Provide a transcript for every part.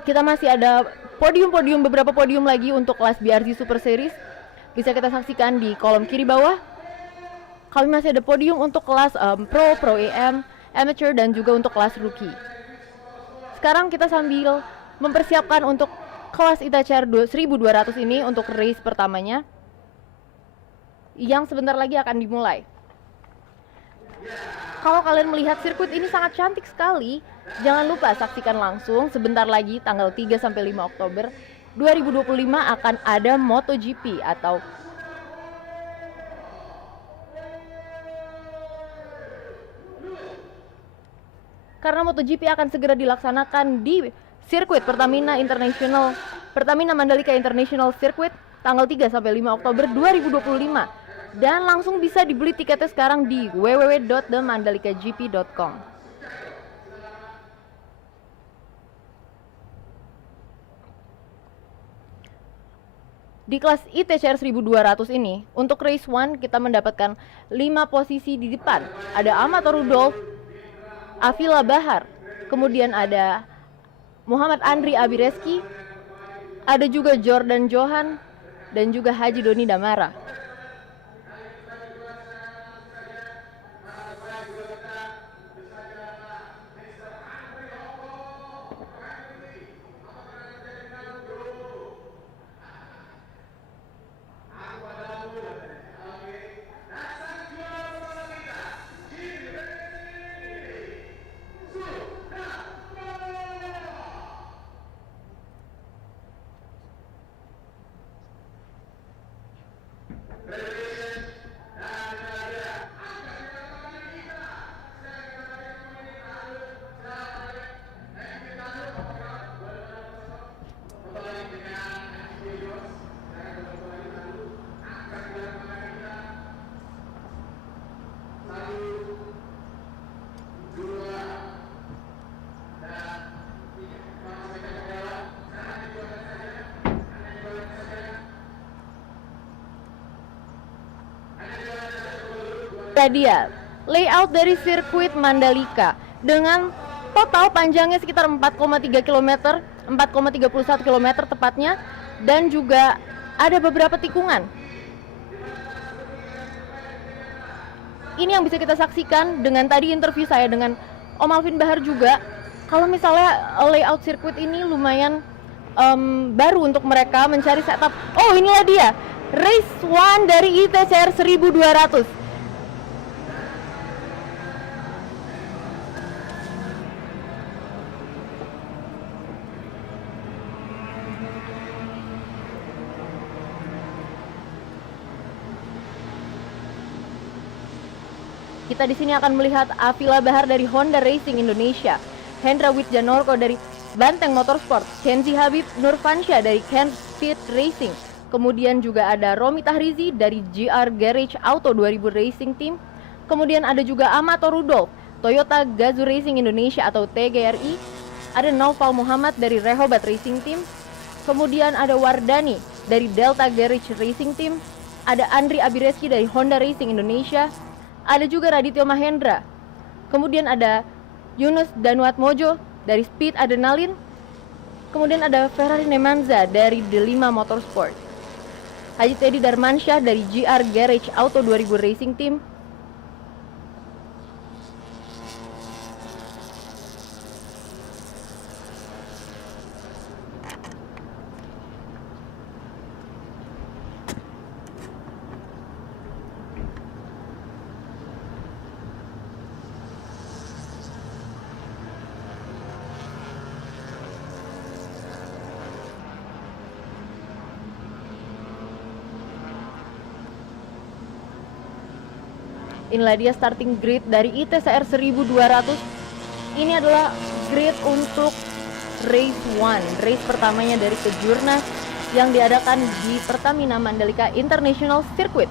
Kita masih ada beberapa podium lagi untuk kelas BRZ Super Series. Bisa kita saksikan di kolom kiri bawah. Kami masih ada podium untuk kelas Pro AM, Amateur, dan juga untuk kelas Rookie. Sekarang kita sambil mempersiapkan untuk kelas ITCR 1200 ini untuk race pertamanya yang sebentar lagi akan dimulai. Kalau kalian melihat sirkuit ini sangat cantik sekali, jangan lupa saksikan langsung sebentar lagi tanggal 3 sampai 5 Oktober 2025 akan ada MotoGP atau karena MotoGP akan segera dilaksanakan di sirkuit Pertamina Mandalika International Circuit tanggal 3 sampai 5 Oktober 2025. Dan langsung bisa dibeli tiketnya sekarang di www.themandalikagp.com. Di kelas ITCR 1200 ini, untuk race 1 kita mendapatkan 5 posisi di depan. Ada Amato Rudolf, Avila Bahar, kemudian ada Muhammad Andri Abireski, ada juga Jordan Johan, dan juga Haji Doni Damara. Dia layout dari sirkuit Mandalika dengan total panjangnya sekitar 4,3 km, 4,31 km tepatnya, dan juga ada beberapa tikungan. Ini yang bisa kita saksikan dengan tadi interview saya dengan Om Alvin Bahar juga. Kalau misalnya layout sirkuit ini lumayan baru untuk mereka mencari setup. Oh, inilah dia race 1 dari ITCR 1200. Kita di sini akan melihat Avila Bahar dari Honda Racing Indonesia, Hendra Widjanorko dari Banteng Motorsport, Kenzi Habib Nurfansyah dari Ken Speed Racing, kemudian juga ada Romi Tahrizi dari GR Garage Auto 2000 Racing Team, kemudian ada juga Amato Rudolf, Toyota Gazoo Racing Indonesia atau TGRI, ada Naufal Muhammad dari Rehobat Racing Team, kemudian ada Wardani dari Delta Garage Racing Team, ada Andri Abireski dari Honda Racing Indonesia, ada juga Radityo Mahendra, kemudian ada Yunus Danwatmojo dari Speed Adrenaline, kemudian ada Ferrari Nemanza dari Delima Motorsport, Haji Teddy Darmansyah dari GR Garage Auto 2000 Racing Team, inilah dia starting grid dari ITCR 1200. Ini adalah grid untuk race 1, race pertamanya dari Kejurnas yang diadakan di Pertamina Mandalika International Circuit.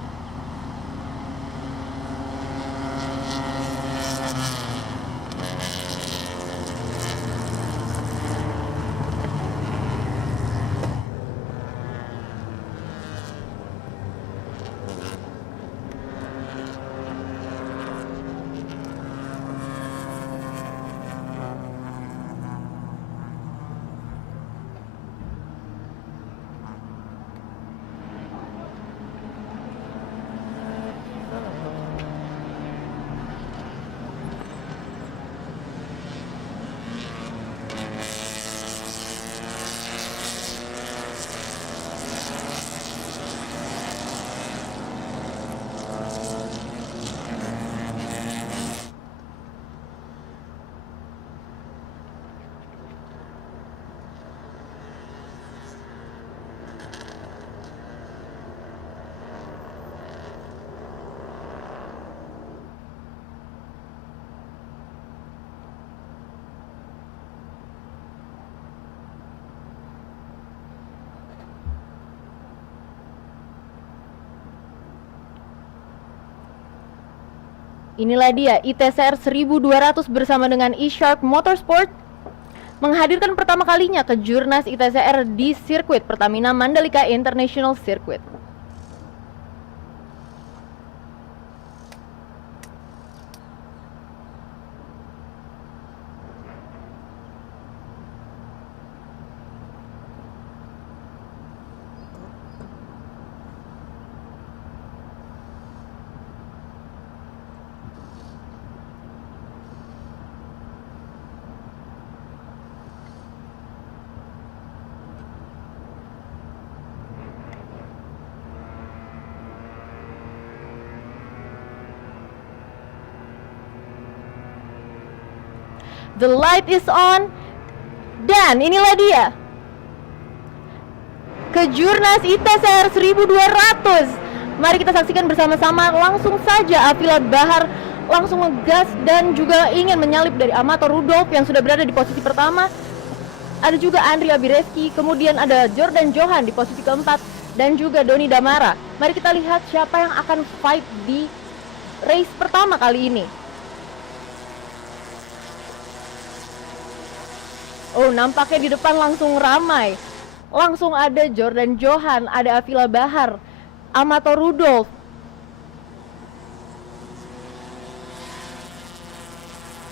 Inilah dia ITCR 1200 bersama dengan eShark Motorsport menghadirkan pertama kalinya kejurnas ITCR di sirkuit Pertamina Mandalika International Circuit. The light is on. Dan inilah dia kejurnas ITCR 1200. Mari kita saksikan bersama-sama. Langsung saja Avila Bahar langsung ngegas dan juga ingin menyalip dari Amato Rudolf yang sudah berada di posisi pertama. Ada juga Andri Abireski, kemudian ada Jordan Johan di posisi keempat dan juga Doni Damara. Mari kita lihat siapa yang akan fight di race pertama kali ini. Oh, nampaknya di depan langsung ramai. Langsung ada Jordan Johan, ada Avila Bahar, Amato Rudolf.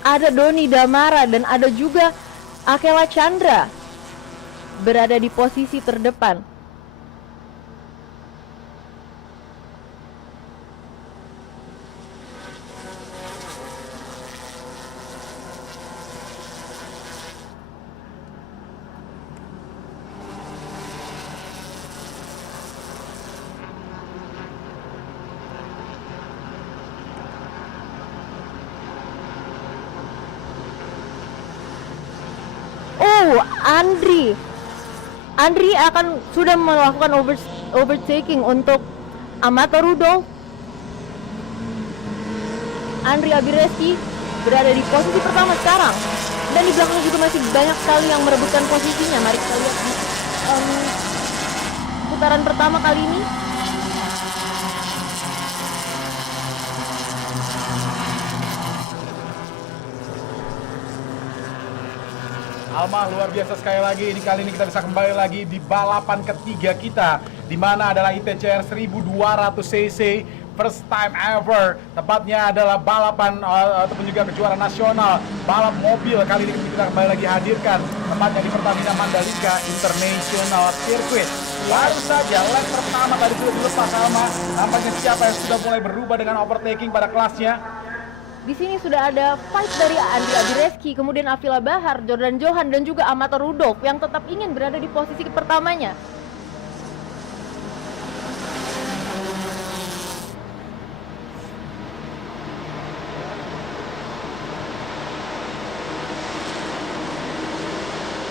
Ada Doni Damara dan ada juga Akela Chandra berada di posisi terdepan. Oh, Andri akan sudah melakukan overtaking untuk Amato Rudolf. Andri Abireski berada di posisi pertama sekarang. Dan di belakang juga masih banyak sekali yang merebutkan posisinya. Mari kita lihat di putaran pertama kali ini. Alma, luar biasa sekali lagi. Kali ini kita bisa kembali lagi di balapan ketiga kita, di mana adalah ITCR 1200 cc, first time ever. Tepatnya adalah balapan ataupun juga kejuaraan nasional balap mobil. Kali ini kita kembali lagi hadirkan, tepatnya di Pertamina Mandalika International Circuit. Baru saja lap pertama tadi sudah dilepas, Alma. Nampaknya siapa yang sudah mulai berubah dengan overtaking pada kelasnya. Di sini sudah ada fight dari Andri Abireski, kemudian Avila Bahar, Jordan Johan dan juga Amato Rudolf yang tetap ingin berada di posisi pertamanya.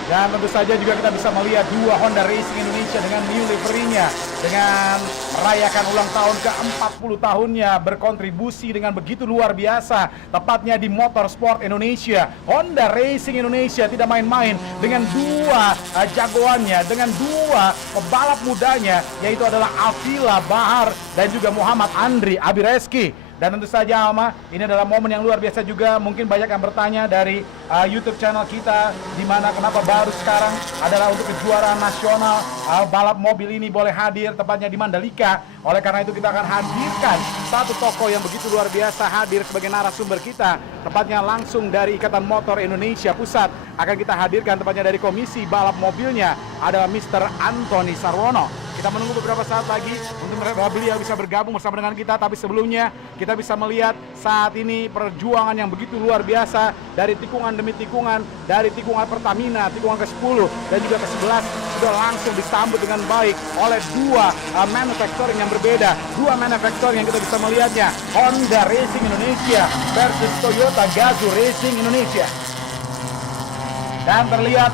Dan tentu saja juga kita bisa melihat dua Honda Racing Indonesia dengan new livery-nya, dengan merayakan ulang tahun ke-40 tahunnya, berkontribusi dengan begitu luar biasa, tepatnya di motorsport Indonesia. Honda Racing Indonesia tidak main-main dengan dua jagoannya, dengan dua pebalap mudanya, yaitu adalah Avila Bahar dan juga Muhammad Andri Abireski. Dan tentu saja, Alma, ini adalah momen yang luar biasa juga. Mungkin banyak yang bertanya dari YouTube channel kita, di mana kenapa baru sekarang adalah untuk kejuaraan nasional balap mobil ini boleh hadir tepatnya di Mandalika. Oleh karena itu kita akan hadirkan satu tokoh yang begitu luar biasa hadir sebagai narasumber kita, tepatnya langsung dari Ikatan Motor Indonesia Pusat. Akan kita hadirkan tepatnya dari komisi balap mobilnya, adalah Mr. Antoni Sarwono. Kita menunggu beberapa saat lagi untuk beliau bisa bergabung bersama dengan kita. Tapi sebelumnya kita bisa melihat saat ini perjuangan yang begitu luar biasa dari tikungan demi tikungan, dari tikungan Pertamina, tikungan ke-10 dan juga ke-11 sudah langsung disambut dengan baik oleh dua manufacturing yang berbeda. Dua manufacturing yang kita bisa melihatnya, Honda Racing Indonesia versus Toyota Gazoo Racing Indonesia. Dan terlihat,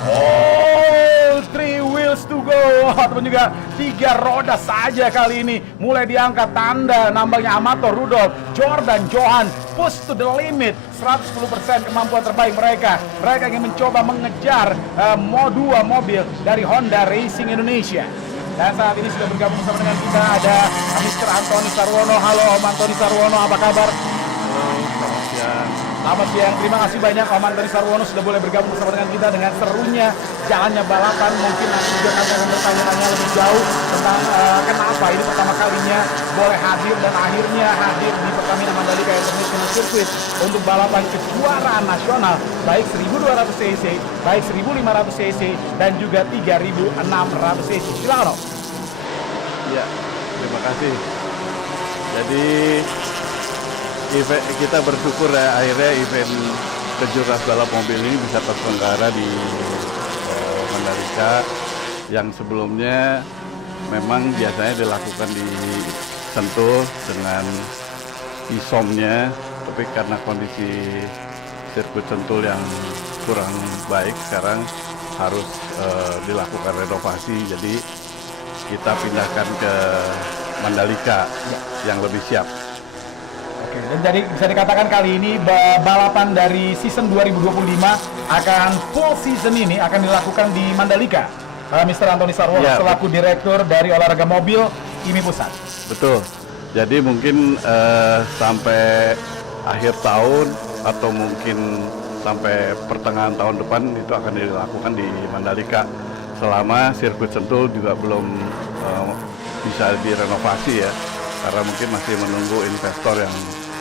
three wheels to go, ataupun juga 3 roda saja kali ini. Mulai diangkat tanda nampaknya Amato Rudolf, Jordan Johan, push to the limit, 110% kemampuan terbaik mereka. Mereka ingin mencoba mengejar dua mobil dari Honda Racing Indonesia. Dan saat ini sudah bergabung bersama dengan kita ada Mr. Antoni Sarwono. Halo Om Antoni Sarwono, apa kabar? siang. Selamat siang, terima kasih banyak Om Antoni Sarwono sudah boleh bergabung bersama dengan kita dengan serunya jalannya balapan. Mungkin nanti juga kami akan bertanya-tanya lebih jauh tentang kenapa ini pertama kalinya boleh hadir dan akhirnya hadir di Pertamina Mandalika International Circuit untuk balapan kejuaraan nasional baik 1200 cc, baik 1500 cc dan juga 3600 cc. Silakan Om. Ya, terima kasih. Jadi kita bersyukur ya akhirnya event kejuaraan balap mobil ini bisa terselenggara di Mandalika yang sebelumnya memang biasanya dilakukan di Sentul dengan ISOM-nya, tapi karena kondisi sirkuit Sentul yang kurang baik sekarang harus dilakukan renovasi, jadi kita pindahkan ke Mandalika yang lebih siap. Oke, dan jadi bisa dikatakan kali ini balapan dari season 2025 akan full season ini akan dilakukan di Mandalika. Mr. Antoni Sarwono Ya, selaku direktur dari olahraga mobil IMI Pusat. Betul. Jadi mungkin sampai akhir tahun atau mungkin sampai pertengahan tahun depan itu akan dilakukan di Mandalika selama sirkuit Sentul juga belum bisa direnovasi ya, karena mungkin masih menunggu investor yang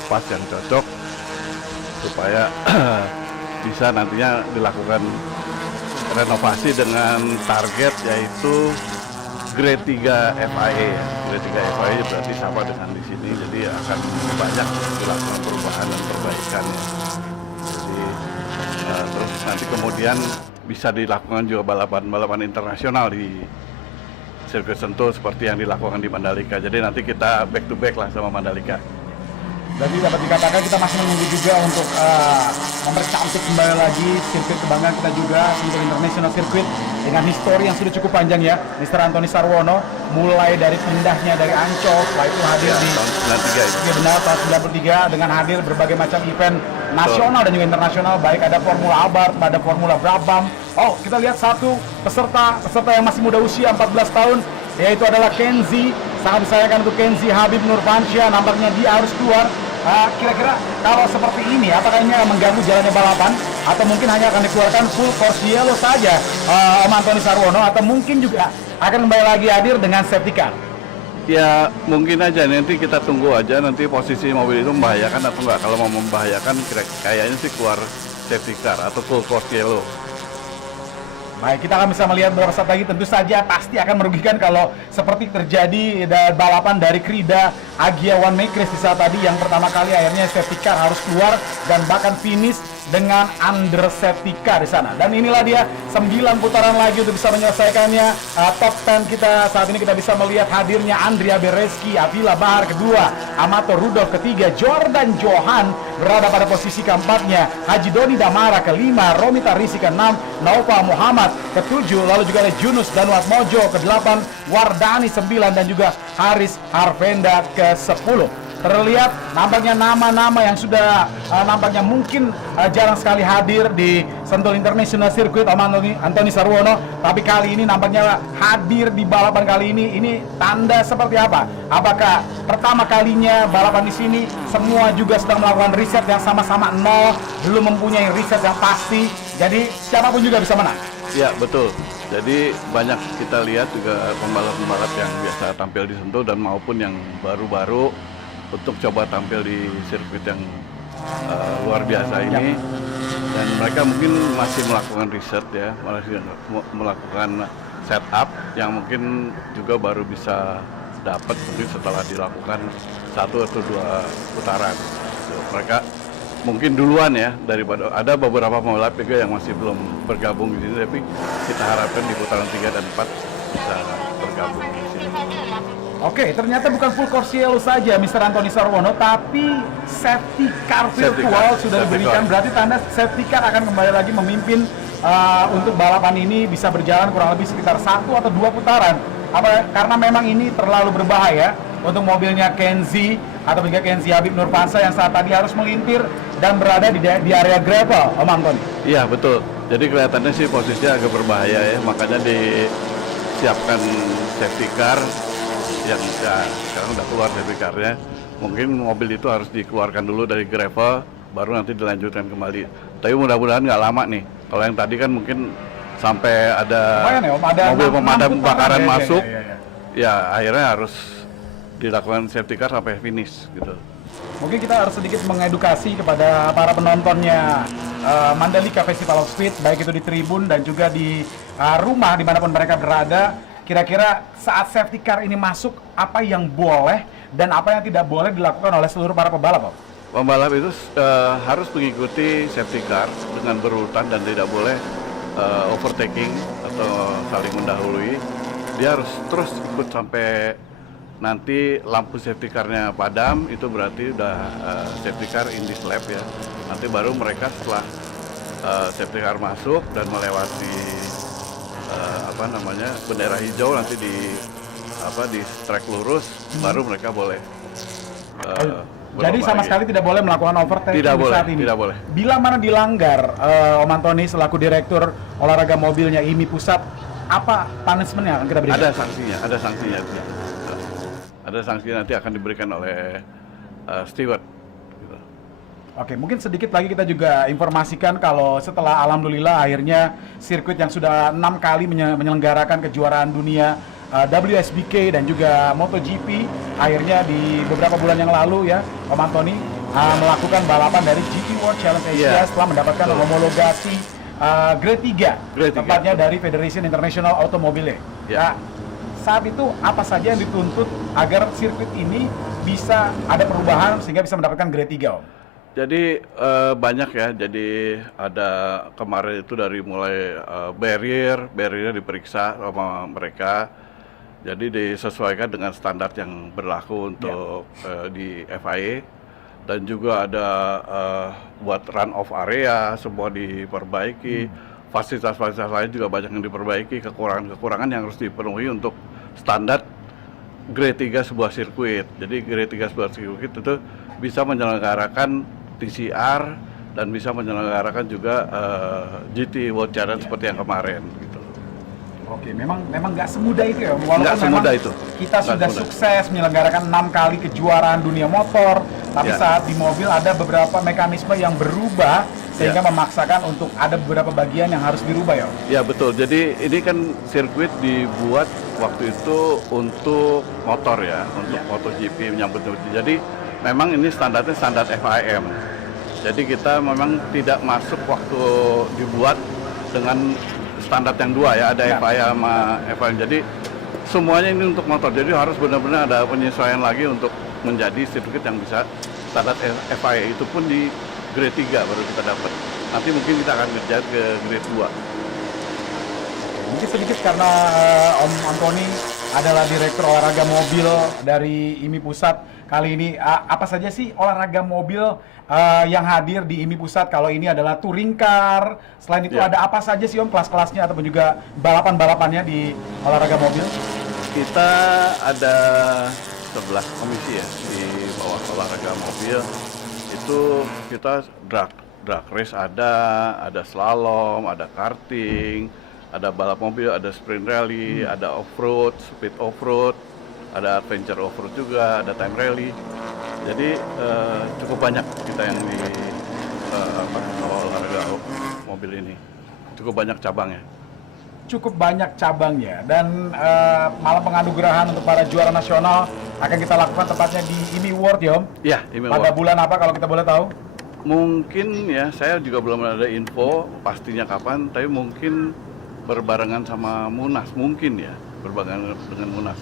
pas yang cocok supaya bisa nantinya dilakukan renovasi dengan target yaitu Grade 3 FIA ya. Grade 3 FIA berarti sama dengan di sini, jadi akan banyak dilakukan perubahan dan perbaikan ya. Jadi terus nanti kemudian bisa dilakukan juga balapan-balapan internasional di sirkuit Sentul seperti yang dilakukan di Mandalika. Jadi nanti kita back to back lah sama Mandalika. Jadi dapat dikatakan kita masih menunggu juga untuk mempercantik kembali lagi sirkuit kebanggaan kita juga, Sentul International Circuit dengan histori yang sudah cukup panjang ya, Mr. Antoni Sarwono, mulai dari pindahnya dari Ancol, setelah itu hadir Ya, di tahun 93 itu. Ya benar, tahun 93 dengan hadir berbagai macam event nasional dan juga internasional, baik ada Formula Abarth, ada Formula Brabham. Oh, kita lihat satu peserta yang masih muda usia 14 tahun, yaitu adalah Kenzi. Sangat disayangkan untuk Kenzi Habib Nurfansyah, nampaknya dia harus keluar. Kira-kira kalau seperti ini, apakah ini akan mengganggu jalannya balapan? Atau mungkin hanya akan dikeluarkan full course yellow saja, Om Antoni Sarwono? Atau mungkin juga akan kembali lagi hadir dengan safety car? Ya mungkin aja, nanti kita tunggu aja nanti posisi mobil itu membahayakan atau enggak. Kalau mau membahayakan kayaknya sih keluar safety car atau full course yellow. Baik, kita akan bisa melihat beberapa saat lagi, tentu saja pasti akan merugikan kalau seperti terjadi balapan dari Krida Agia One Makers di saat tadi yang pertama kali akhirnya safety car harus keluar dan bahkan finish dengan under safety car di sana. Dan inilah dia 9 putaran lagi untuk bisa menyelesaikannya. Top 10 kita saat ini kita bisa melihat hadirnya Andrea Bereski, Avila Bahar kedua, Amato Rudolf ketiga, Jordan Johan berada pada posisi keempatnya, Haji Doni Damara kelima, Romita Risi keenam, Nova Muhammad ketujuh, lalu juga ada Junus Danwat Mojo ke-8, Wardani 9 dan juga Haris Harvenda ke-10. Terlihat nampaknya nama-nama yang sudah nampaknya mungkin jarang sekali hadir di Sentul International Circuit, Om Antoni Sarwono, tapi kali ini nampaknya hadir di balapan kali ini tanda seperti apa? Apakah pertama kalinya balapan di sini semua juga sedang melakukan riset yang sama-sama nol, belum mempunyai riset yang pasti, jadi siapapun juga bisa menang? Ya betul. Jadi banyak kita lihat juga pembalap-pembalap yang biasa tampil di Sentul dan maupun yang baru-baru untuk coba tampil di sirkuit yang luar biasa ini. Dan mereka mungkin masih melakukan riset ya, masih melakukan setup yang mungkin juga baru bisa dapat mungkin setelah dilakukan 1 atau 2 putaran. Mereka mungkin duluan ya, daripada ada beberapa pembalap juga yang masih belum bergabung di sini, tapi kita harapkan di putaran 3 dan 4 bisa bergabung di sini. Oke, ternyata bukan full course yellow saja Mr. Antoni Sarwono, tapi safety car virtual sudah diberikan. Berarti tanda safety car akan kembali lagi memimpin untuk balapan ini, bisa berjalan kurang lebih sekitar 1 atau 2 putaran. Karena memang ini terlalu berbahaya untuk mobilnya Kenzi atau juga Kenzi Habib Nurfansyah yang saat tadi harus melintir dan berada di area gravel, Om Antoni. Iya betul. Jadi kelihatannya sih posisinya agak berbahaya ya, makanya disiapkan safety car yang ya, sekarang udah keluar safety car-nya. Mungkin mobil itu harus dikeluarkan dulu dari gravel baru nanti dilanjutkan kembali. Tapi mudah-mudahan nggak lama nih. Kalau yang tadi kan mungkin sampai ada Lumayan ya, Om, ada mobil 6 pemadam putaran kebakaran ya, masuk, ya. ya akhirnya harus dilakukan safety car sampai finish gitu. Mungkin kita harus sedikit mengedukasi kepada para penontonnya Mandalika Festival of Speed, baik itu di tribun dan juga di rumah dimanapun mereka berada. Kira-kira saat safety car ini masuk, apa yang boleh dan apa yang tidak boleh dilakukan oleh seluruh para pebalap, Om? Pembalap itu harus mengikuti safety car dengan berurutan dan tidak boleh overtaking atau saling mendahului. Dia harus terus ikut sampai nanti lampu safety car-nya padam, itu berarti udah safety car in this lap ya. Nanti baru mereka setelah safety car masuk dan melewati bendera hijau, nanti di track lurus, baru mereka boleh. Jadi sama sekali tidak boleh melakukan overtaking saat ini. Tidak boleh. Bila mana dilanggar, Om Antoni selaku direktur olahraga mobilnya IMI Pusat, apa punishment yang akan kita berikan? Ada sanksinya. Ada sanksi nanti akan diberikan oleh steward. Gitu. Oke, mungkin sedikit lagi kita juga informasikan kalau setelah alhamdulillah akhirnya sirkuit yang sudah 6 kali menyelenggarakan kejuaraan dunia WSBK dan juga MotoGP, akhirnya di beberapa bulan yang lalu ya, Om Antoni melakukan balapan dari GP World Challenge Asia setelah mendapatkan homologasi Grade 3, tepatnya dari Federation International Automobile. Nah, saat itu apa saja yang dituntut agar sirkuit ini bisa ada perubahan sehingga bisa mendapatkan Grade 3, Om? Jadi banyak ya. Jadi ada kemarin itu dari mulai barriernya diperiksa sama mereka. Jadi disesuaikan dengan standar yang berlaku untuk di FIA, dan juga ada buat run off area semua diperbaiki. Fasilitas-fasilitas lain juga banyak yang diperbaiki, kekurangan yang harus dipenuhi untuk standar Grade 3 sebuah sirkuit. Jadi Grade 3 sebuah sirkuit itu bisa menyelenggarakan TCR dan bisa menyelenggarakan juga GT World Challenge seperti yang kemarin gitu. Oke, memang nggak semudah itu ya, walaupun Nggak semudah itu. Kita sudah sukses menyelenggarakan 6 kali kejuaraan dunia motor, tapi saat di mobil ada beberapa mekanisme yang berubah sehingga memaksakan untuk ada beberapa bagian yang harus dirubah ya. Ya betul, jadi ini kan sirkuit dibuat waktu itu untuk motor ya, untuk MotoGP menyambut. Jadi memang ini standarnya standar FIM. Jadi kita memang tidak masuk waktu dibuat dengan standar yang dua ya, ada FIA sama FIM. Jadi semuanya ini untuk motor. Jadi harus benar-benar ada penyesuaian lagi untuk menjadi sirkuit yang bisa standar FIA, itu pun di Grade 3 baru kita dapat. Nanti mungkin kita akan ngejar ke Grade 2. Mungkin sedikit karena Om Antoni adalah direktur olahraga mobil dari IMI Pusat. Kali ini apa saja sih olahraga mobil yang hadir di IMI Pusat? Kalau ini adalah touring car, selain itu ada apa saja sih Om kelas-kelasnya ataupun juga balapan-balapannya di olahraga mobil? Kita ada 11 komisi ya di bawah olahraga mobil. Itu kita drag race ada slalom, ada karting, ada balap mobil, ada sprint rally, ada off-road, speed off-road, ada adventure off-road juga, ada time rally. Jadi cukup banyak kita yang di olahraga mobil ini. Cukup banyak cabangnya. Cukup banyak cabangnya, dan malam penganugerahan untuk para juara nasional akan kita lakukan tepatnya di IMI World ya Om? Iya, IMI World. Pada bulan apa kalau kita boleh tahu? Mungkin ya, saya juga belum ada info pastinya kapan, tapi mungkin berbarengan sama Munas, mungkin ya, berbarengan dengan Munas.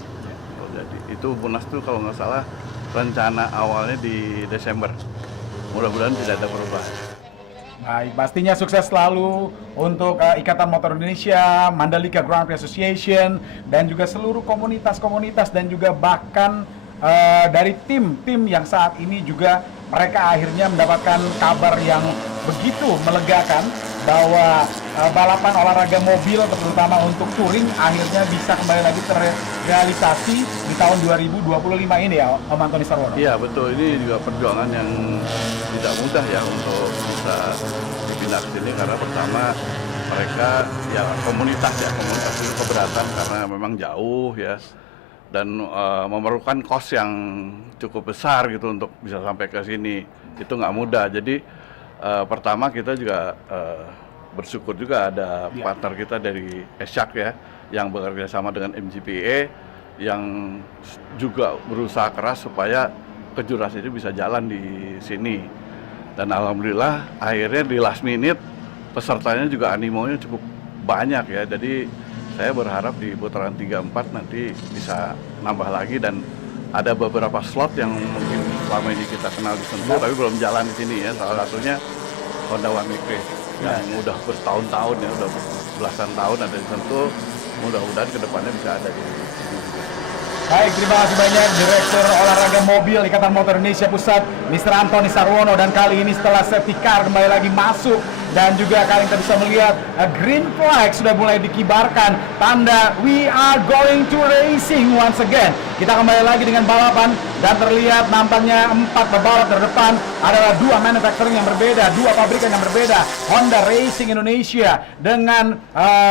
Jadi itu Munas tuh kalau nggak salah rencana awalnya di Desember. Mudah-mudahan tidak ada perubahan. Baik, pastinya sukses selalu untuk Ikatan Motor Indonesia, Mandalika Grand Prix Association, dan juga seluruh komunitas-komunitas dan juga bahkan dari tim-tim yang saat ini juga mereka akhirnya mendapatkan kabar yang begitu melegakan bahwa balapan olahraga mobil terutama untuk touring akhirnya bisa kembali lagi terrealisasi di tahun 2025 ini ya Om Antoni Sarwono. Iya betul, ini juga perjuangan yang tidak mudah ya untuk bisa dipindah ke sini, karena pertama mereka ya komunitas itu keberatan karena memang jauh ya, dan memerlukan kos yang cukup besar gitu untuk bisa sampai ke sini. Itu nggak mudah. Jadi Pertama kita juga bersyukur juga ada Ya. partner kita dari Esyak ya, yang bekerja sama dengan MGPA, yang juga berusaha keras supaya kejuaraan itu bisa jalan di sini. Dan alhamdulillah akhirnya di last minute pesertanya juga animonya cukup banyak ya. Jadi saya berharap di putaran 3-4 nanti bisa nambah lagi, dan ada beberapa slot yang mungkin selama ini kita kenal di Sentul tapi belum jalan di sini ya. Salah satunya Honda One Make Race yang udah bertahun-tahun ya, udah belasan tahun ada di Sentul. Mudah-mudahan kedepannya bisa ada di sini. Baik, terima kasih banyak Direktur Olahraga Mobil Ikatan Motor Indonesia Pusat, Mr. Antoni Sarwono. Dan kali ini setelah safety car kembali lagi masuk, dan juga kalian kita bisa melihat green flag sudah mulai dikibarkan, tanda we are going to racing once again. Kita kembali lagi dengan balapan, dan terlihat nampaknya 4 pebalap terdepan adalah 2 manufacturing yang berbeda, 2 pabrikan yang berbeda. Honda Racing Indonesia dengan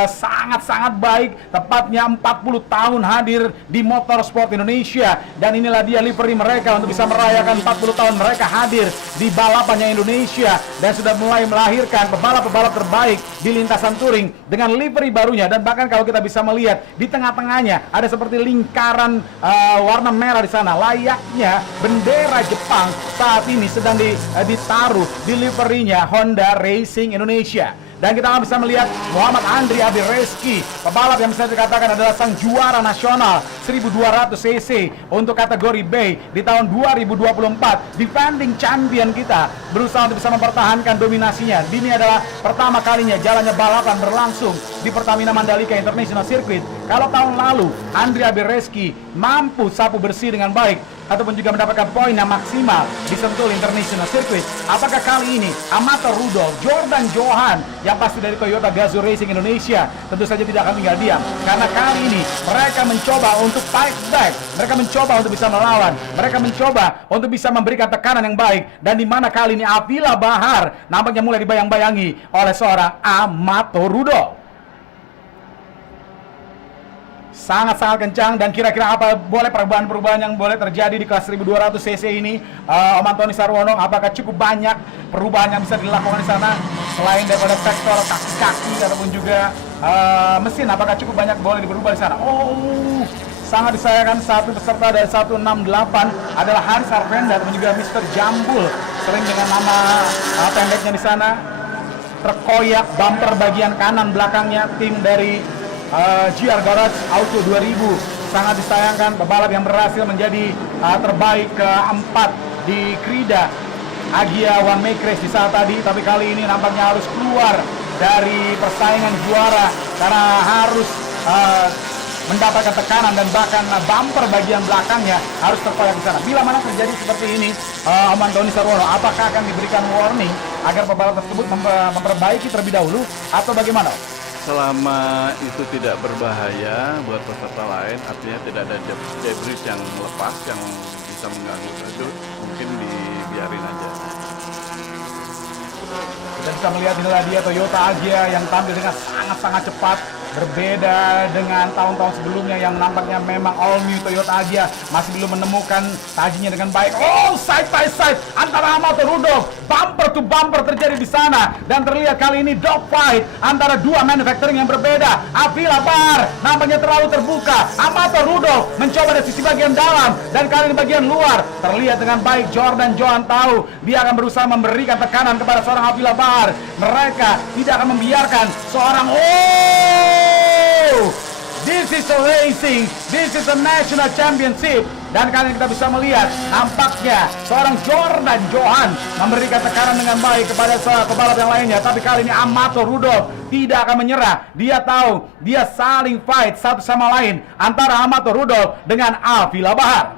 sangat-sangat baik, tepatnya 40 tahun hadir di Motorsport Indonesia, dan inilah dia livery mereka untuk bisa merayakan 40 tahun mereka hadir di balapannya Indonesia, dan sudah mulai melahirkan pebalap-pebalap terbaik di lintasan touring dengan livery barunya. Dan bahkan kalau kita bisa melihat di tengah-tengahnya ada seperti lingkaran warna merah di sana, layaknya bendera Jepang saat ini sedang ditaruh di liverynya Honda Racing Indonesia. Dan kita bisa melihat Muhammad Andri Abi Reski, pebalap yang bisa dikatakan adalah sang juara nasional 1200 cc untuk kategori B di tahun 2024. Defending champion kita berusaha untuk bisa mempertahankan dominasinya. Ini adalah pertama kalinya jalannya balapan berlangsung di Pertamina Mandalika International Circuit. Kalau tahun lalu Andri Abi Reski mampu sapu bersih dengan baik ataupun juga mendapatkan poin yang maksimal di Sentul International Circuit, apakah kali ini Amato Rudolf, Jordan Johan yang pasti dari Toyota Gazoo Racing Indonesia tentu saja tidak akan tinggal diam, karena kali ini mereka mencoba untuk fight back, mereka mencoba untuk bisa melawan, mereka mencoba untuk bisa memberikan tekanan yang baik, dan di mana kali ini Avila Bahar nampaknya mulai dibayang-bayangi oleh seorang Amato Rudolf. Sangat-sangat kencang, dan kira-kira apa boleh perubahan-perubahan yang boleh terjadi di kelas 1200 cc ini, Om Antoni Sarwono? Apakah cukup banyak perubahan yang bisa dilakukan di sana selain daripada sektor kaki-kaki ataupun juga mesin? Apakah cukup banyak boleh berubah di sana? Oh, sangat disayangkan satu peserta dari 168 adalah Haris Arvenda ataupun juga Mr. Jambul, sering dengan nama pendeknya di sana. Terkoyak bumper bagian kanan belakangnya tim dari GR Garage Auto 2000. Sangat disayangkan pebalap yang berhasil menjadi terbaik keempat di Krida Agia One Make Race di saat tadi, tapi kali ini nampaknya harus keluar dari persaingan juara karena harus mendapatkan tekanan, dan bahkan bumper bagian belakangnya harus terkoyak di sana. Bila mana terjadi seperti ini, Om Antoni Sarwono, apakah akan diberikan warning agar pebalap tersebut memperbaiki terlebih dahulu atau bagaimana? Selama itu tidak berbahaya buat peserta lain, artinya tidak ada debris yang lepas yang bisa mengganggu, itu mungkin dibiarin aja. Kita bisa melihat inilah dia Toyota Agya yang tampil dengan sangat-sangat cepat, berbeda dengan tahun-tahun sebelumnya yang nampaknya memang all new Toyota Agya masih belum menemukan tajinya dengan baik. Oh, side by side antara Amato Rudolf, bumper to bumper terjadi di sana, dan terlihat kali ini dog fight antara 2 manufacturing yang berbeda. Avila Bahar nampaknya terlalu terbuka, Amato Rudolf mencoba dari sisi bagian dalam, dan kali ini bagian luar terlihat dengan baik. Jordan Johan tahu dia akan berusaha memberikan tekanan kepada seorang Avila Bahar. Mereka tidak akan membiarkan seorang this is a racing, this is a national championship. Dan kali ini kita bisa melihat nampaknya seorang Jordan Johan memberikan tekanan dengan baik kepada pebalap yang lainnya, tapi kali ini Amato Rudolf tidak akan menyerah. Dia tahu dia saling fight satu sama lain antara Amato Rudolf dengan Avila Bahar.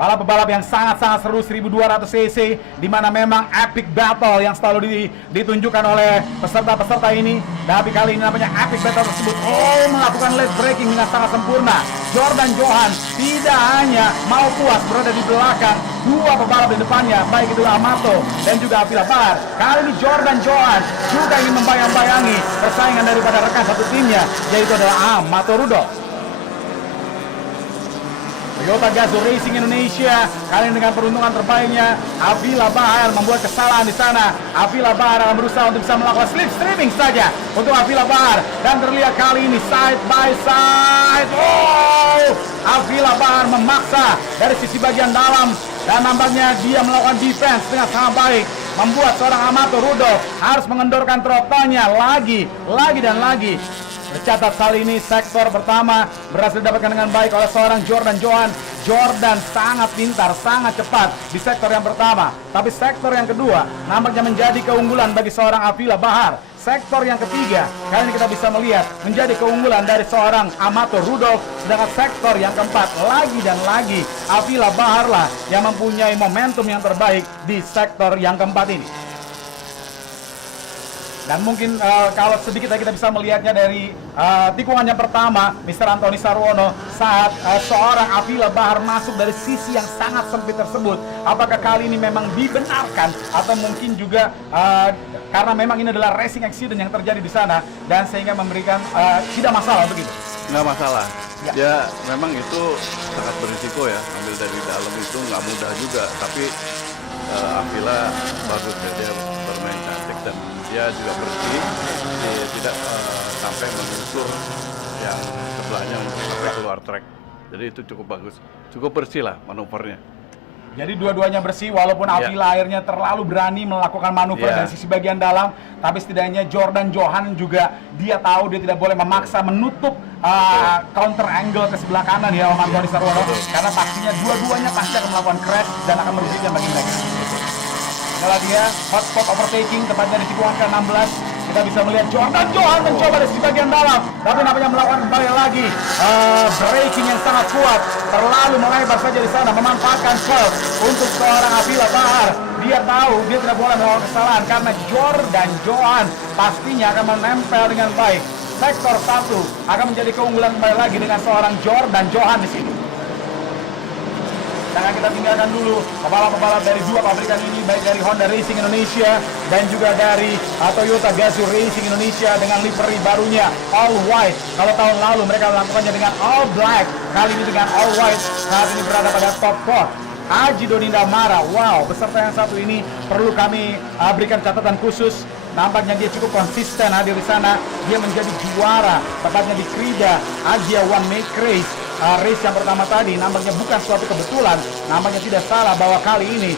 Balap-balap yang sangat-sangat seru 1200 cc, di mana memang epic battle yang selalu ditunjukkan oleh peserta-peserta ini. Tapi kali ini namanya epic battle tersebut melakukan late braking dengan sangat sempurna. Jordan Johan tidak hanya mau puas berada di belakang 2 pebalap di depannya, baik itu Amato dan juga Avila Bahar. Kali ini Jordan Johan juga ingin membayang-bayangi persaingan daripada rekan satu timnya, yaitu adalah Amato Rudolf. Toyota Gazoo Racing Indonesia kali ini dengan peruntungan terbaiknya Avila Bahar membuat kesalahan di sana. Avila Bahar akan berusaha untuk bisa melakukan slipstreaming saja untuk Avila Bahar dan terlihat kali ini side by side. Oh, Avila Bahar memaksa dari sisi bagian dalam dan nampaknya dia melakukan defense dengan sangat baik, membuat seorang Amato Rudolf harus mengendorkan trotanya lagi dan lagi. Tercatat kali ini sektor pertama berhasil didapatkan dengan baik oleh seorang Jordan Johan. Jordan sangat pintar, sangat cepat di sektor yang pertama. Tapi sektor yang kedua nampaknya menjadi keunggulan bagi seorang Avila Bahar. Sektor yang ketiga kali ini kita bisa melihat menjadi keunggulan dari seorang Amato Rudolf. Sedangkan sektor yang keempat lagi dan lagi Avila Bahar lah yang mempunyai momentum yang terbaik di sektor yang keempat ini. Dan mungkin kalau sedikit lagi kita bisa melihatnya dari tikungan yang pertama, Mr. Antoni Sarwono saat seorang Avila Bahar masuk dari sisi yang sangat sempit tersebut. Apakah kali ini memang dibenarkan atau mungkin juga karena memang ini adalah racing accident yang terjadi di sana dan sehingga memberikan tidak masalah begitu? Nggak masalah. Ya memang itu sangat berisiko ya, ambil dari dalam itu nggak mudah juga. Tapi Avila bagus ya, dia bermain cantik dan dia juga bersih, dia tidak sampai mengukur yang sebelahnya untuk sampai keluar track. Jadi itu cukup bagus, cukup bersih lah manuvernya. Jadi dua-duanya bersih walaupun Avila akhirnya terlalu berani melakukan manuver dari sisi bagian dalam, tapi setidaknya Jordan Johan juga dia tahu dia tidak boleh memaksa menutup counter angle ke sebelah kanan ya Om Antoni Sarwono, karena pastinya dua-duanya pasti akan melakukan crash dan akan merugikan bagi mereka. Inilah dia hotspot overtaking tepatnya di tikungan ke-16. Kita bisa melihat Jordan Johan mencoba dari sisi bagian dalam, tapi nampaknya melakukan kembali lagi braking yang sangat kuat, terlalu melebar saja di sana, memanfaatkan curve untuk seorang Avila Bahar. Dia tahu dia tidak boleh melakukan kesalahan karena Jordan Johan pastinya akan menempel dengan baik. Sektor 1 akan menjadi keunggulan kembali lagi dengan seorang Jordan Johan di sini. Jangan kita tinggalkan dulu pembalap-pembalap dari dua pabrikan ini, baik dari Honda Racing Indonesia dan juga dari Toyota Gazoo Racing Indonesia dengan livery barunya all white. Kalau tahun lalu mereka melakukannya dengan all black, kali ini dengan all white. Saat ini berada pada top 4. Haji Doni Damara, wow, peserta yang satu ini perlu kami berikan catatan khusus. Nampaknya dia cukup konsisten hadir di sana. Dia menjadi juara, tepatnya di Krida Asia One Make Race. Race yang pertama tadi nampaknya bukan suatu kebetulan. Nampaknya tidak salah bahwa kali ini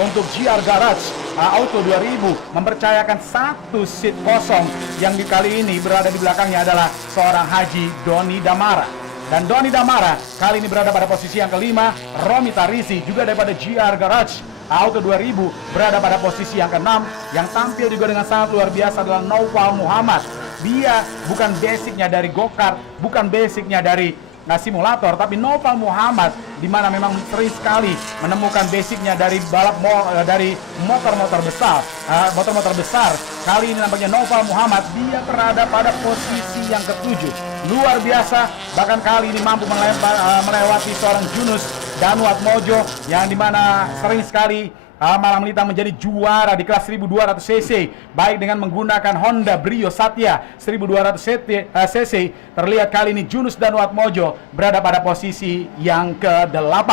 untuk GR Garage Auto 2000 mempercayakan satu seat kosong yang kali ini berada di belakangnya adalah seorang Haji Doni Damara. Dan Doni Damara kali ini berada pada posisi yang kelima. Romy Tarisi juga daripada GR Garage Auto 2000 berada pada posisi yang ke-6. Yang tampil juga dengan sangat luar biasa adalah Naufal Muhammad. Dia bukan basicnya dari go-kart, bukan basicnya dari simulator, tapi Naufal Muhammad di mana memang sering sekali menemukan basicnya dari dari motor-motor besar, Kali ini nampaknya Naufal Muhammad dia berada pada posisi yang ke-7. Luar biasa, bahkan kali ini mampu melewati seorang Junus Danwatmojo yang dimana sering sekali malam melintang menjadi juara di kelas 1200 cc baik dengan menggunakan Honda Brio Satya 1200 cc. Terlihat kali ini Junus Danwatmojo berada pada posisi yang ke-8.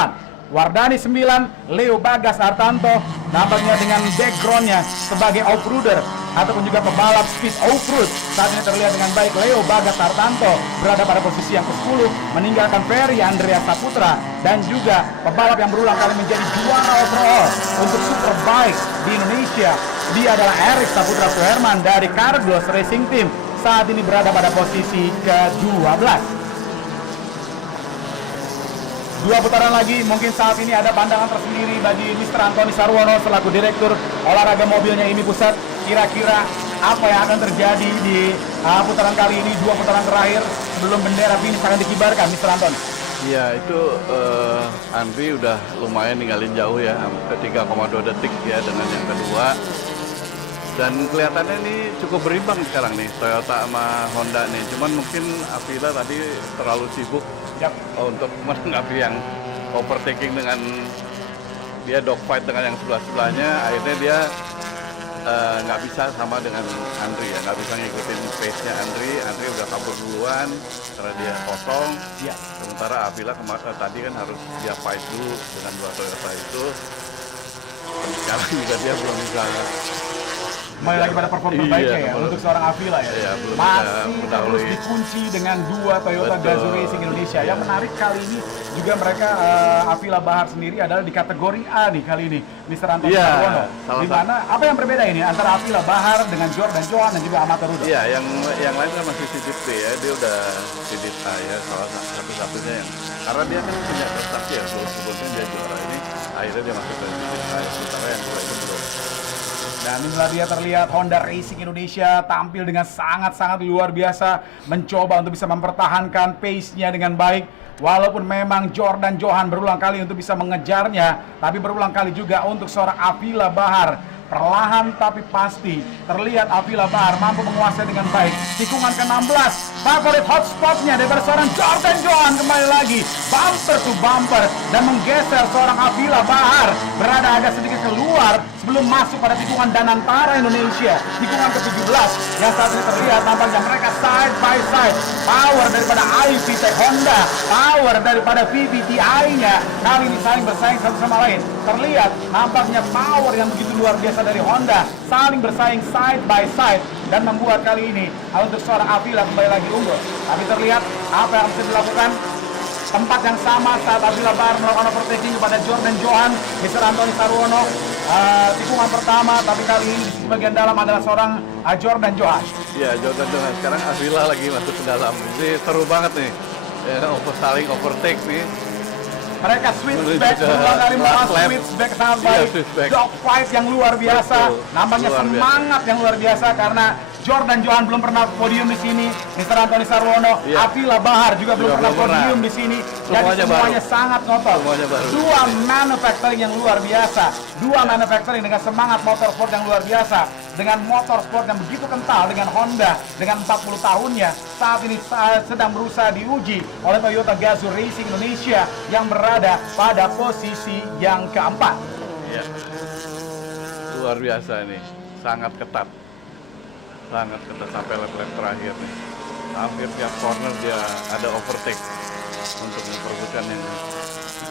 Wardani 9, Leo Bagas Artanto nampaknya dengan backgroundnya sebagai off-roader ataupun juga pebalap speed off-road. Saat ini terlihat dengan baik Leo Bagas Artanto berada pada posisi yang ke-10 meninggalkan Ferry Andreas Saputra dan juga pebalap yang berulang kali menjadi juara overall untuk Superbike di Indonesia. Dia adalah Erik Saputra Suherman dari Carglass Racing Team. Saat ini berada pada posisi ke-12. Dua putaran lagi, mungkin saat ini ada pandangan tersendiri bagi Mr. Antoni Sarwono selaku Direktur Olahraga Mobilnya IMI Pusat. Kira-kira apa yang akan terjadi di putaran kali ini, dua putaran terakhir sebelum bendera finish akan dikibarkan, Mr. Antoni? Iya, itu Andri udah lumayan ninggalin jauh ya, 3,2 detik ya dengan yang kedua. Dan kelihatannya ini cukup berimbang sekarang nih Toyota sama Honda nih. Cuman mungkin Avila tadi terlalu sibuk untuk menanggapi yang overtaking dengan dia dogfight dengan yang sebelah-sebelahnya. Akhirnya dia nggak bisa sama dengan Andri ya, nggak bisa ngikutin pace-nya Andri udah kabur duluan karena dia kosong. Iya. Sementara Avila tadi kan harus dia fight dulu dengan dua Toyota itu. Sekarang juga dia belum bisa. Kembali lagi pada perform terbaiknya ya belum. untuk seorang Avila ya. Iya, belum Masih bisa terus mendahului. dikunci dengan dua Toyota Betul. Gazoo Racing Indonesia. Yang menarik kali ini juga mereka Avila Bahar sendiri adalah di kategori A nih kali ini, Mr. Antoni Iya, Sarwono. salah Di mana apa yang berbeda ini antara Avila Bahar dengan Jordan Johan dan juga Amato Rudo? Iya, yang lain kan masih Sidit B ya, dia udah Sidit A ya, salah satu-satunya yang karena dia kan punya prestasi ya, sebelumnya dia juara ini, akhirnya dia masuk ke Sidit A, sementara yang dua itu belum. Dan inilah dia terlihat Honda Racing Indonesia tampil dengan sangat-sangat luar biasa, mencoba untuk bisa mempertahankan pace-nya dengan baik. Walaupun memang Jordan Johan berulang kali untuk bisa mengejarnya, tapi berulang kali juga untuk seorang Avila Bahar. Perlahan tapi pasti terlihat Avila Bahar mampu menguasai dengan baik tikungan ke-16. Favorit hotspotnya daripada seorang Jordan Johan kembali lagi bumper to bumper dan menggeser seorang Avila Bahar berada agak sedikit keluar sebelum masuk pada tikungan Danantara Indonesia, tikungan ke-17 yang saat ini terlihat nampaknya mereka side by side. Power daripada IVTEC Honda, power daripada VVTi-nya kali ini saling bersaing satu sama lain. Terlihat nampaknya power yang begitu luar biasa dari Honda saling bersaing side by side dan membuat kali ini untuk seorang Avila kembali lagi unggul. Tapi terlihat apa yang bisa dilakukan. Tempat yang sama saat Avila Bahar melakukan overtaking kepada Jordan Johan, Mr. Antoni Sarwono. Tikungan pertama, tapi kali ini di bagian dalam adalah seorang Jordan Johan. Iya, Jordan Johan, sekarang Avila lagi masuk ke dalam, jadi seru banget nih, ya, saling overtake nih. Mereka switchback, berulang kali melakukan switchback sangat baik. Dogfight yang luar biasa. Betul. Nampaknya Luar biasa. semangat yang luar biasa karena Jordan Johan belum pernah podium di sini. Mr. Antoni Sarwono, Iya. Avila Bahar juga belum pernah belum pernah. podium di sini. Jadi Semuanya semuanya baru. sangat ngotot. Semuanya baru. Dua manufacturing yang luar biasa. Dua manufacturing dengan semangat motorsport yang luar biasa. Dengan motorsport yang begitu kental dengan Honda dengan 40 tahunnya saat ini sedang berusaha diuji oleh Toyota Gazoo Racing Indonesia yang berada pada posisi yang keempat. Iya, luar biasa ini, sangat ketat sampai lap-lap terakhir nih. Hampir tiap corner dia ada overtake untuk memperebutkan yang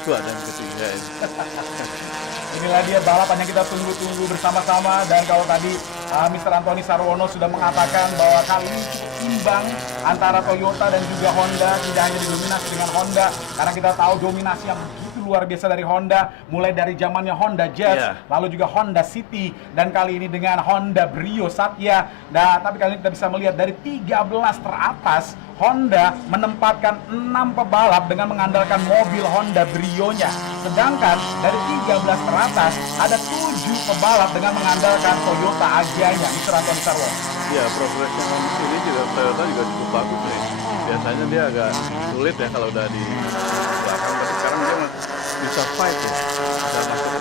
kedua dan ketiga ini. Inilah dia balapan yang kita tunggu-tunggu bersama-sama. Dan kalau tadi Mr. Antoni Sarwono sudah mengatakan bahwa kali ini cukup imbang antara Toyota dan juga Honda, tidak hanya didominasi dengan Honda karena kita tahu dominasi yang begitu luar biasa dari Honda mulai dari zamannya Honda Jazz, Yeah. lalu juga Honda City, dan kali ini dengan Honda Brio Satya. Nah, tapi kali ini kita bisa melihat dari 13 teratas Honda menempatkan 6 pebalap dengan mengandalkan mobil Honda Brio-nya. Sedangkan dari 13 teratas ada 7 pebalap dengan mengandalkan Toyota Agya-nya, Mr. Antoni Sarwono. Iya, progresnya ini juga Toyota juga cukup bagus nih. Biasanya dia agak sulit ya kalau udah di belakang, tapi sekarang dia bisa fight ya.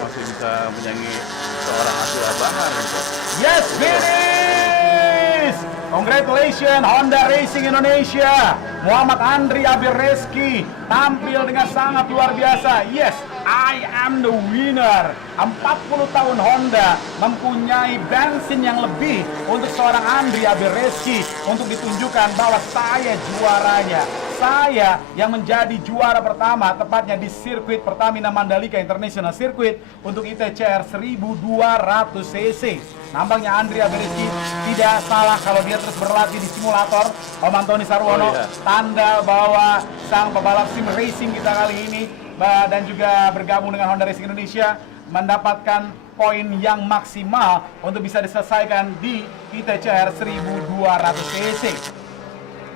Masih bisa menyanyi seorang Avila Bahar gitu. Yes, finish! Congratulations Honda Racing Indonesia. Muhammad Andri Abireski tampil dengan sangat luar biasa. Yes, I am the winner. 40 tahun Honda mempunyai bensin yang lebih untuk seorang Andri Abireski untuk ditunjukkan bahwa saya juaranya. Saya yang menjadi juara pertama tepatnya di sirkuit Pertamina Mandalika International Circuit untuk ITCR 1200 cc. Nampaknya Andri Abireski tidak salah kalau dia terus berlatih di simulator. Om Antoni Sarwono, Oh, iya. tanda bahwa sang pebalap sim racing kita kali ini dan juga bergabung dengan Honda Racing Indonesia mendapatkan poin yang maksimal untuk bisa diselesaikan di ITCR 1200 cc.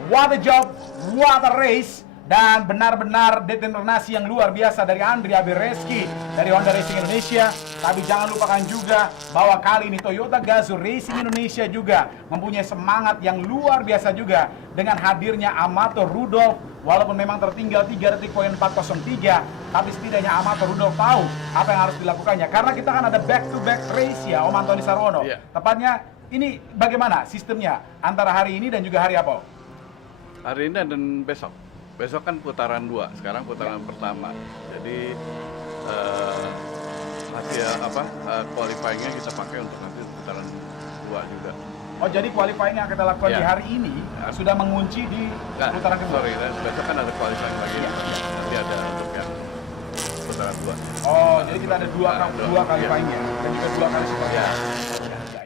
What a job, what a race, dan benar-benar determinasi yang luar biasa dari Andri Abireski dari Honda Racing Indonesia. Tapi jangan lupakan juga bahwa kali ini Toyota Gazoo Racing Indonesia juga mempunyai semangat yang luar biasa juga dengan hadirnya Amato Rudolf. Walaupun memang tertinggal 3.403, tapi setidaknya Amato Rudolf tahu apa yang harus dilakukannya. Karena kita kan ada back-to-back race ya, Om Antoni Sarwono. Iya. Tepatnya ini bagaimana sistemnya antara hari ini dan juga hari apa? Hari ini dan besok. Besok kan putaran 2, sekarang putaran pertama. Jadi hasil qualifying-nya kita pakai untuk nanti putaran 2 juga. Oh, jadi qualifying yang kita lakukan Ya. di hari ini Ya. sudah mengunci di putaran kedua? Sorry, besok kan ada qualifying lagi. Ya. Nanti ada untuk yang putaran 2. Oh, jadi kita ada dua kali Iya. qualifying dan juga 2 kali super. Ya.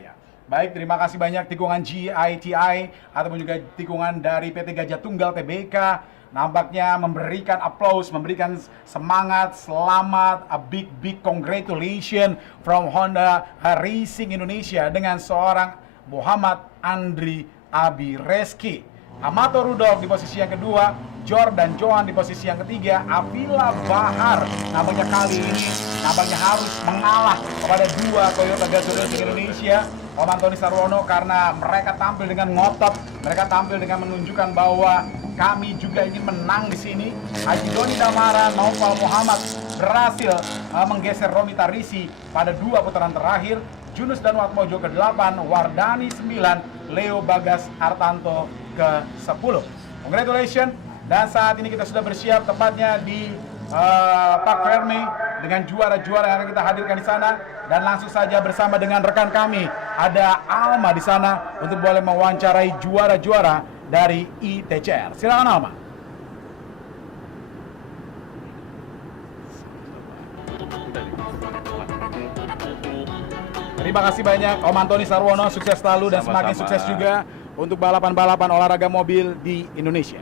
Ya. Baik, terima kasih banyak tikungan GITI ataupun juga tikungan dari PT Gajah Tunggal TBK. Nampaknya memberikan aplaus, memberikan semangat, selamat, a big congratulations from Honda Racing Indonesia dengan seorang Muhammad Andri Abi Reski. Amato Rudolf di posisi yang kedua, Jordan Johan di posisi yang ketiga, Avila Bahar nampaknya kali ini harus mengalah kepada 2 Toyota Gazoo Racing Indonesia, Om Antoni Sarwono, karena mereka tampil dengan ngotot, mereka tampil dengan menunjukkan bahwa kami juga ingin menang di sini. Haji Doni Damara, Naufal Muhammad berhasil menggeser Romi Tarisi pada 2 putaran terakhir. Junus Danwatmojo ke-8, Wardani 9, Leo Bagas Hartanto ke-10. Congratulations. Dan saat ini kita sudah bersiap tepatnya di Park Fermi dengan juara-juara yang akan kita hadirkan di sana. Dan langsung saja bersama dengan rekan kami ada Alma di sana untuk boleh mewawancarai juara-juara dari ITCR. Silakan Alma. Terima kasih banyak Om Antoni Sarwono, sukses selalu dan Sama-sama. semakin sukses juga untuk balapan-balapan olahraga mobil di Indonesia.